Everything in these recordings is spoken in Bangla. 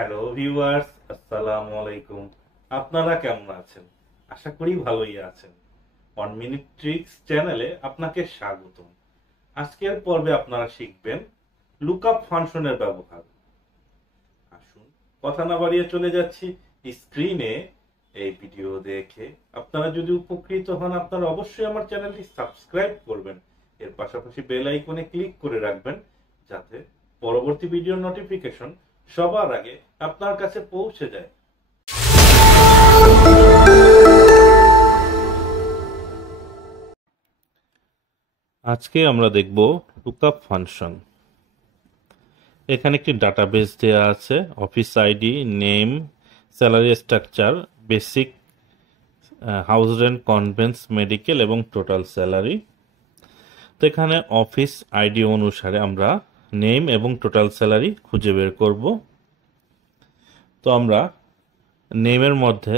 হ্যালো ভিউয়ার্স, আসসালামু আলাইকুম। আপনারা কেমন আছেন? আশা করি ভালোই আছেন। 1 মিনিট ট্রিক্স চ্যানেলে আপনাকে স্বাগতম। আজকের পর্বে আপনারা শিখবেন লুকআপ ফাংশনের ব্যবহার। আসুন কথা না বাড়িয়ে চলে যাচ্ছি স্ক্রিনে। এই ভিডিও দেখে আপনারা যদি উপকৃত হন, আপনারা অবশ্যই আমার চ্যানেলটি সাবস্ক্রাইব করবেন। এর পাশাপাশি বেল আইকনে ক্লিক করে রাখবেন, যাতে পরবর্তী ভিডিওর নোটিফিকেশন সবার আগে আপনার কাছে পৌঁছে যায়। আজকে আমরা দেখব লুকআপ ফাংশন। এখানে একটি ডাটাবেস দেওয়া আছে, office ID, name, salary structure, basic, house rent, convince, medical এবং টোটাল স্যালারি। তো এখানে অফিস আইডি অনুসারে আমরা নেম এবং টোটাল স্যালারি খুঁজে বের করব। তো আমরা নেমের মধ্যে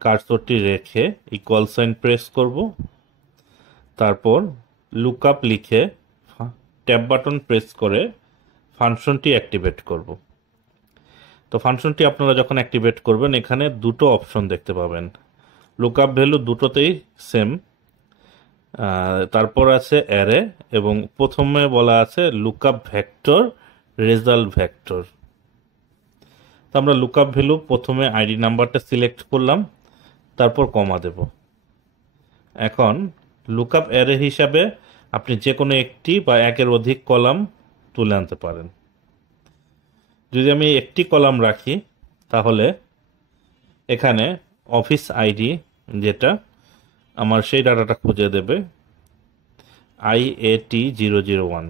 কার্সরটি রেখে ইকুয়াল সাইন প্রেস করব, তারপর লুকআপ লিখে ট্যাব বাটন প্রেস করে ফাংশনটি অ্যাক্টিভেট করব। তো ফাংশনটি আপনারা যখন অ্যাক্টিভেট করবেন, এখানে দুটো অপশন দেখতে পাবেন। লুকআপ ভ্যালু দুটোতেই সেম, তারপর আছে অ্যারে এবং প্রথমে বলা আছে লুকআপ ভেক্টর, রেজাল্ট ভেক্টর। তো আমরা লুকআপ ভ্যালু প্রথমে আইডি নাম্বারটা সিলেক্ট করলাম, তারপর কমা দেব। এখন লুকআপ অ্যারে হিসাবে আপনি যে কোনো একটি বা একের অধিক কলাম তুলে আনতে পারেন। যদি আমি একটি কলাম রাখি, তাহলে এখানে অফিস আইডি যেটা আমার সেই ডাটাটা খুঁজে দেবে, IAT001।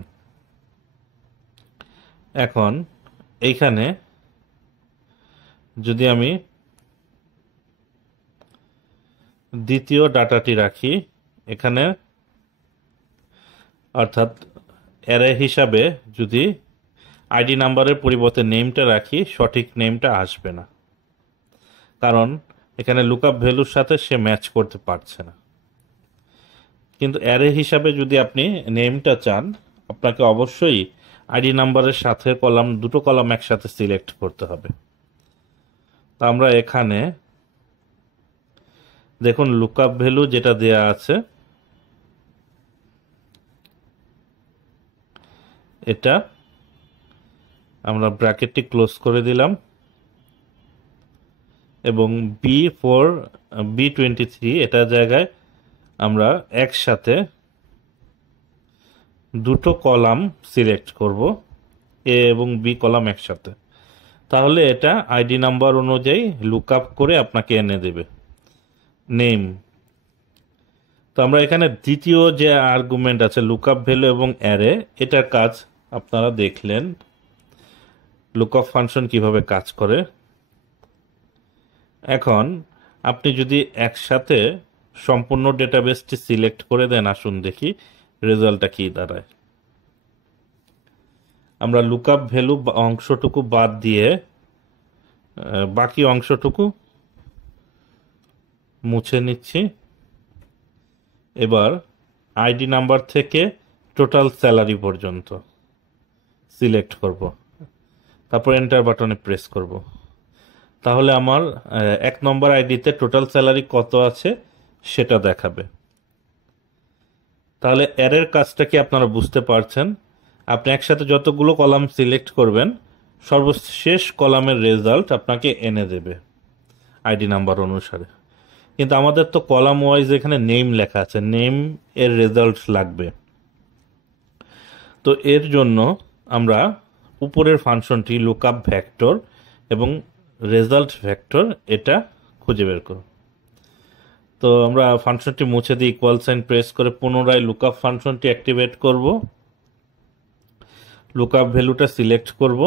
এখন এইখানে যদি আমি দ্বিতীয় ডাটাটি রাখি এখানে, অর্থাৎ অ্যারে হিসাবে যদি আইডি নাম্বারের পরিবর্তে নেমটা রাখি, সঠিক নেমটা আসবে না, কারণ এখানে লুকআপ ভ্যালুর সাথে সে ম্যাচ করতে পারছে না। কিন্তু অ্যারে হিসাবে যদি আপনি নেমটা চান, আপনাকে অবশ্যই আইডি নাম্বারের সাথে দুটো কলাম একসাথে সিলেক্ট করতে হবে। তা আমরা এখানে দেখুন লুকআপ ভ্যালু যেটা দেয়া আছে, এটা আমরা ব্র্যাকেটটি ক্লোজ করে দিলাম এবং B23 এটা জায়গায় আমরা একসাথে দুটো কলাম সিলেক্ট করব, এ এবং বি কলাম একসাথে। তাহলে এটা আইডি নাম্বার অনুযায়ী লুকআপ করে আপনাকে এনে দেবে নেম। তো আমরা এখানে দ্বিতীয় যে আর্গুমেন্ট আছে লুকআপ ভ্যালু এবং অ্যারে, এটার কাজ আপনারা দেখলেন লুকআপ ফাংশন কিভাবে কাজ করে। এখন আপনি যদি একসাথে সম্পূর্ণ ডেটাবেসটি সিলেক্ট করে দেন, আসুন দেখি রেজাল্টটা কি দাঁড়ায়। আমরা লুকআপ ভ্যালু অংশটুকু বাদ দিয়ে বাকি অংশটুকু মুছে নিচ্ছি। এবার আইডি নাম্বার থেকে টোটাল স্যালারি পর্যন্ত সিলেক্ট করব, তারপর এন্টার বাটনে প্রেস করব। তাহলে আমার 1 নম্বর আইডিতে টোটাল স্যালারি কত আছে সেটা দেখাবে। তাহলে অ্যারের কাজটা কি আপনারা বুঝতে পারছেন? আপনি একসাথে যতগুলো কলাম সিলেক্ট করবেন, সর্বশেষ কলামের রেজাল্ট আপনাকে এনে দেবে আইডি নাম্বার অনুসারে। কিন্তু আমাদের তো কলাম ওয়াইজ এখানে নেম লেখা আছে, নেম এর রেজাল্ট লাগবে। তো এর জন্য আমরা উপরের ফাংশনটি লুকআপ ভেক্টর এবং রেজাল্ট ভেক্টর এটা খুঁজে বের করব। তো আমরা ফাংশনটি মুছে দিয়ে ইকুয়াল সাইন প্রেস করে পুনরায় লুকআপ ফাংশনটি অ্যাক্টিভেট করব। লুকআপ ভ্যালুটা সিলেক্ট করব,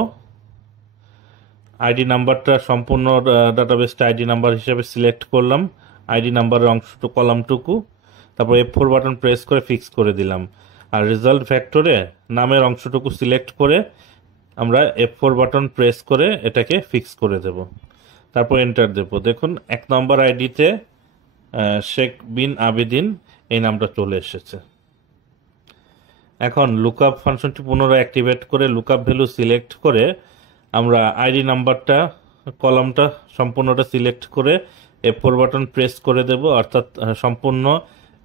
আইডি নাম্বারটা সম্পূর্ণ ডাটাবেসটা আইডি নাম্বার হিসেবে সিলেক্ট করলাম, আইডি নাম্বারের অংশটুকু কলামটুকু, তারপর F4 বাটন প্রেস করে ফিক্স করে দিলাম। আর রেজাল্ট ভেক্টরে নামের অংশটুকু সিলেক্ট করে আমরা F4 বাটন প্রেস করে এটাকে ফিক্স করে দেব, তারপর এন্টার দেব। দেখুন 1 নম্বর আইডিতে শেখ বিন আবেদিন এই নামটা চলে এসেছে। এখন লুকআপ ফাংশনটি পুনরায় অ্যাক্টিভেট করে লুকআপ ভ্যালু সিলেক্ট করে আমরা আইডি নাম্বারটা কলামটা সম্পূর্ণটা সিলেক্ট করে F4 বাটন প্রেস করে দেব, অর্থাৎ সম্পূর্ণ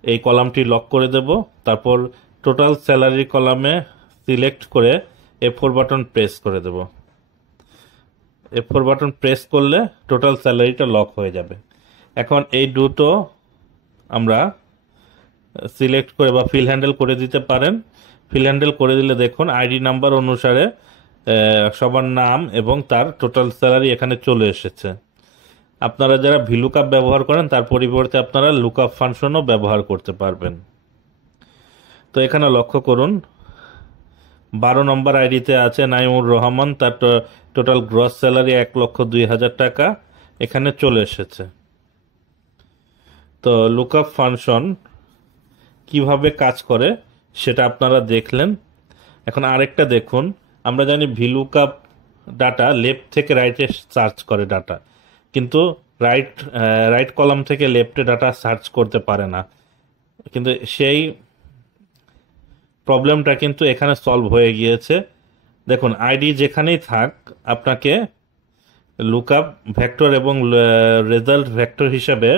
এই কলামটি লক করে দেব। তারপর টোটাল স্যালারি কলামে সিলেক্ট করে F4 বাটন প্রেস করে দেব। F4 বাটন প্রেস করলে টোটাল স্যালারিটা লক হয়ে যাবে। এখন এই দুটো আমরা সিলেক্ট করে বা ফিল হ্যান্ডেল করে দিতে পারেন। ফিল হ্যান্ডেল করে দিলে দেখুন আইডি নাম্বার অনুসারে সবার নাম এবং তার টোটাল স্যালারি এখানে চলে এসেছে। আপনারা যারা ভিলুকআপ ব্যবহার করেন তার পরিবর্তে আপনারা লুকআপ ফাংশনও ব্যবহার করতে পারবেন। তো এখানে লক্ষ্য করুন 12 নম্বর আইডিতে আছে নাইমুর রহমান, তার টোটাল গ্রস স্যালারি 1,02,000 টাকা এখানে চলে এসেছে। তো লুকআপ ফাংশন কিভাবে কাজ করে সেটা আপনারা দেখলেন। এখন আরেকটা দেখুন, আমরা জানি ভিলুকআপ ডাটা লেফট থেকে রাইটে সার্চ করে ডাটা, কিন্তু রাইট কলাম থেকে লেফটে ডাটা সার্চ করতে পারে না। কিন্তু সেই প্রবলেমটা কিন্তু এখানে সলভ হয়ে গিয়েছে। দেখুন আইডি যেখানেই থাক আপনাকে লুকআপ ভেক্টর এবং রেজাল্ট ভেক্টর হিসাবে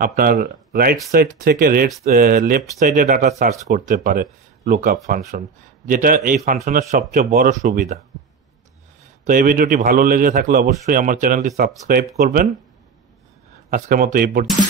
আপনার রাইট সাইড থেকে লেফট সাইডে ডাটা সার্চ করতে পারে লুকআপ ফাংশন, যেটা এই ফাংশনের সবচেয়ে বড় সুবিধা। তো এই ভিডিওটি ভালো লেগে থাকলে অবশ্যই আমার চ্যানেলটি সাবস্ক্রাইব করবেন। আজকের মতো এই পর্যন্ত।